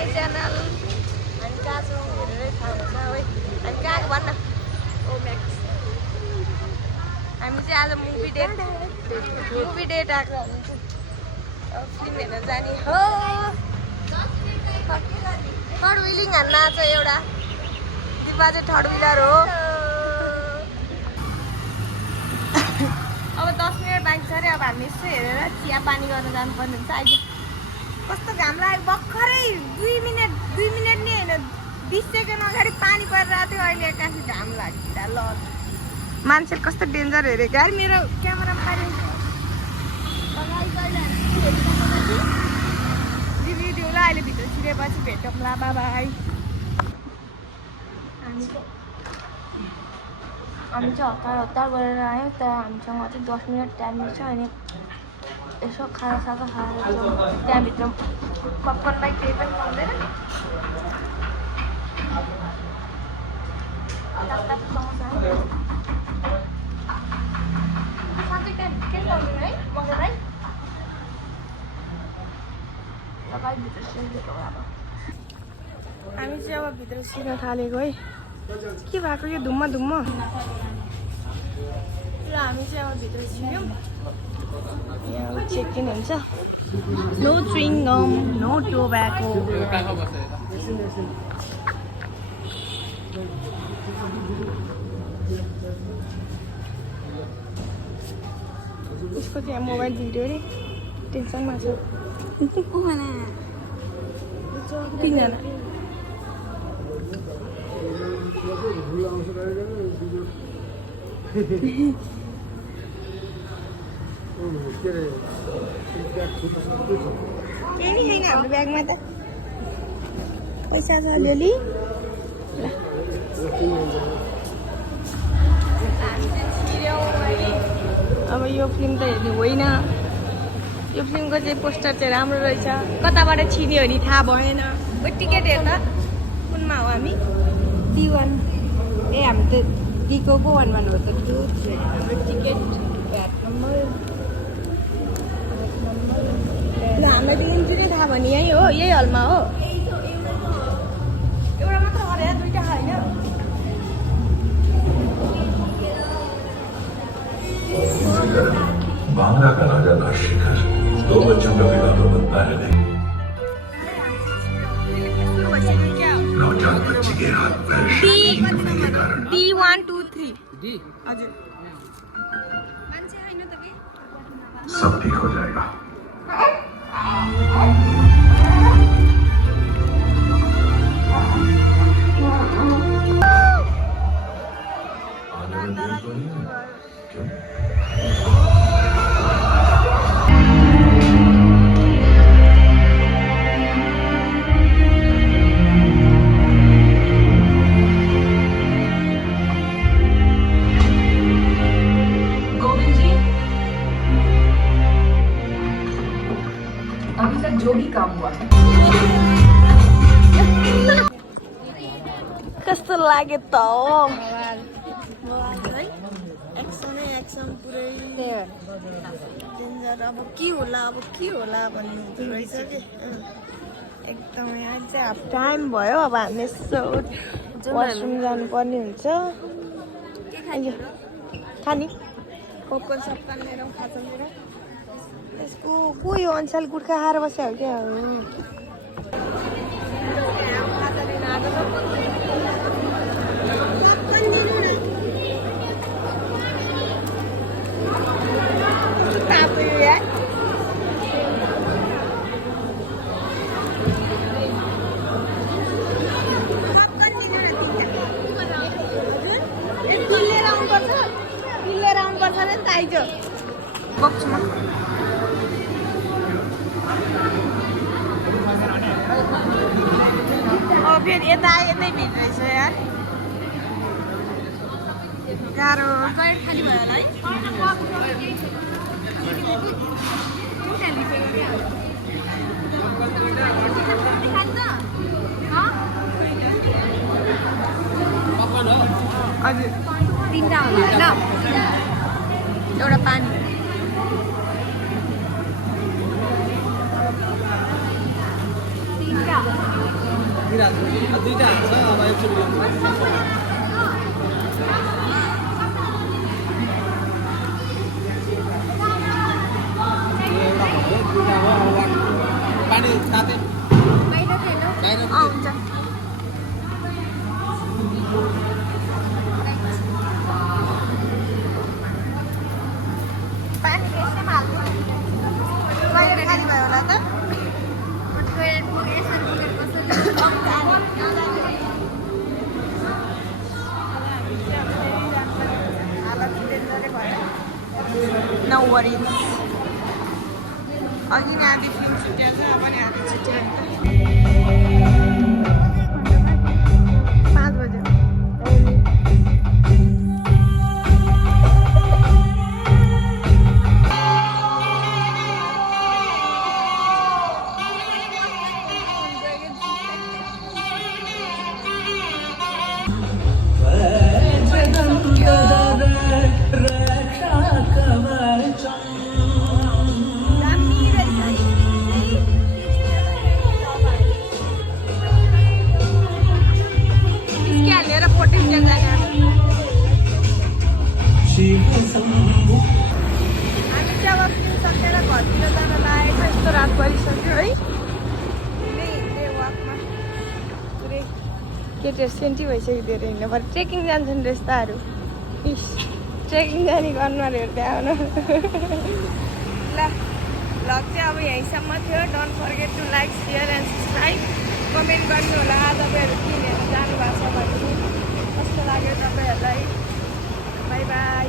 My channel. हामी कहाँ छौँ हेरेरै थाहा हुन्छ है। हामी कहाँ भन्न ओ म्याक्स। हामी चाहिँ आज मुभी डेट आएको हुन्छ। फिल्म हेर्न जाने हो। थर्ड व्हिलिङ हान्न आएको छ एउटा। दिपा चाहिँ थर्ड व्हिलर हो। अब 10 मिनट बाँकी छ अरे। अब हामी यसो हेरेर चिया पानी गर्न जानुपर्ने हुन्छ। अहिले कस्तो घाम लाग्यो भर्खरै 2 मिनट नि होइन 20 सेकेन्ड अगाडि पानी परिरहेको थियो। अहिले एक्कासी घाम लाग्यो ल। मान्छे कस्तो डेन्जर हेरेको यार मेरो क्यामेरामा पारिन्छ। रिभ्यू दिउँला अहिले भित्र छिरेपछि भेटौँला बाई। हामी चाहिँ हतार गरेर आयौँ तर हामीसँग चाहिँ 10 मिनट टाइम छ। अनि यसो खानासाना खाएर जाउँ। त्यहाँभित्र पपकर्न बाइक केही पनि पाउँदैन। साँच्चै के पाउँदैन है मगरलाई। भित्र सिर्नु अब हामी चाहिँ अब भित्र सिर्न थालेको है। के भएको यो धुम्म र हामी चाहिँ अब भित्र छिर्यौँ। यहाँ चेक इन हुन्छ। नो च्युइङ गम नो टोब्याको। उसको चाहिँ मोबाइल भिडियो अरे टेन्सनमा छ। 3 जना केही नि छैन हाम्रो ब्यागमा त। पैसा छ अलिअलि। अब यो फिल्म त हेर्ने होइन। यो फिल्मको चाहिँ पोस्टर चाहिँ राम्रो रहेछ। कताबाट छिर्यो भने थाहा भएन। टिकट हेर्दा कुनमा हो हामी? D1 ए हामी त डिको 1 भन्नुभयो त। हाम्रो टिकट फ्ल्याट नम्बर ल। हामीलाई त इन्ट्री नै थाहा भयो नि। यहीँ हो यही हलमा हो। एउटा मात्र अरे दुईवटा होइन। बांग्ला का राजा का शिखर 2 बच्चों का विवाह तो बनता है नहीं। नवजात बच्चे के हाथ पैर होने के कारण D1 2 3 हजुर सब ठीक हो जाएगा। जो भी काम हुआ कस्तो लाग्यो त एक्सन पुरै डेन्जर। अब के होला भन्ने हुन्छ रहेछ कि एकदमै। आज चाहिँ हाफ टाइम भयो। अब हामी यसो वासरुम जानुपर्ने हुन्छ। खाने पपकर्न सपकर्न लिएर खाजा लिएर यसको को यो अन्साल गुट्खा खाएर बस्यो हो क्या। लिएर आउनुपर्छ नि त आइज बक्समा। फेरि यता यतै भिड रहेछ यार। गाह्रो खाली भयो होला है। हजुर 3टा होला होइन। एउटा पानी दुईटा हाल्छ अब 100 रुपियाँ पानी ताते हुन्छ पानी यसैमा हाल्नु कहिले खाली भयो होला त No worries. अघि नै आधी फिल्म छुट्याएको छ अब नि आधी छुट्याएको 5 बजे हामी चाहिँ अब फिल्म सकेर घरतिर जान लागेको यस्तो रात परिसक्यो है वाकमा पुरै केटीहरू सेन्टी भइसक्यो धेरै हिँड्नु पर्यो ट्रेकिङ जान्छन् रेस्ताहरू इस ट्रेकिङ जाने गर्नु अरे त्यहाँ आउनु ल भ्लग चाहिँ अब यहीँसम्म थियो don't forget to like share and subscribe comment गर्नु होला तपाईँहरू किनेर जानुभएको छ भने कस्तो लाग्यो तपाईँहरूलाई बाई बाई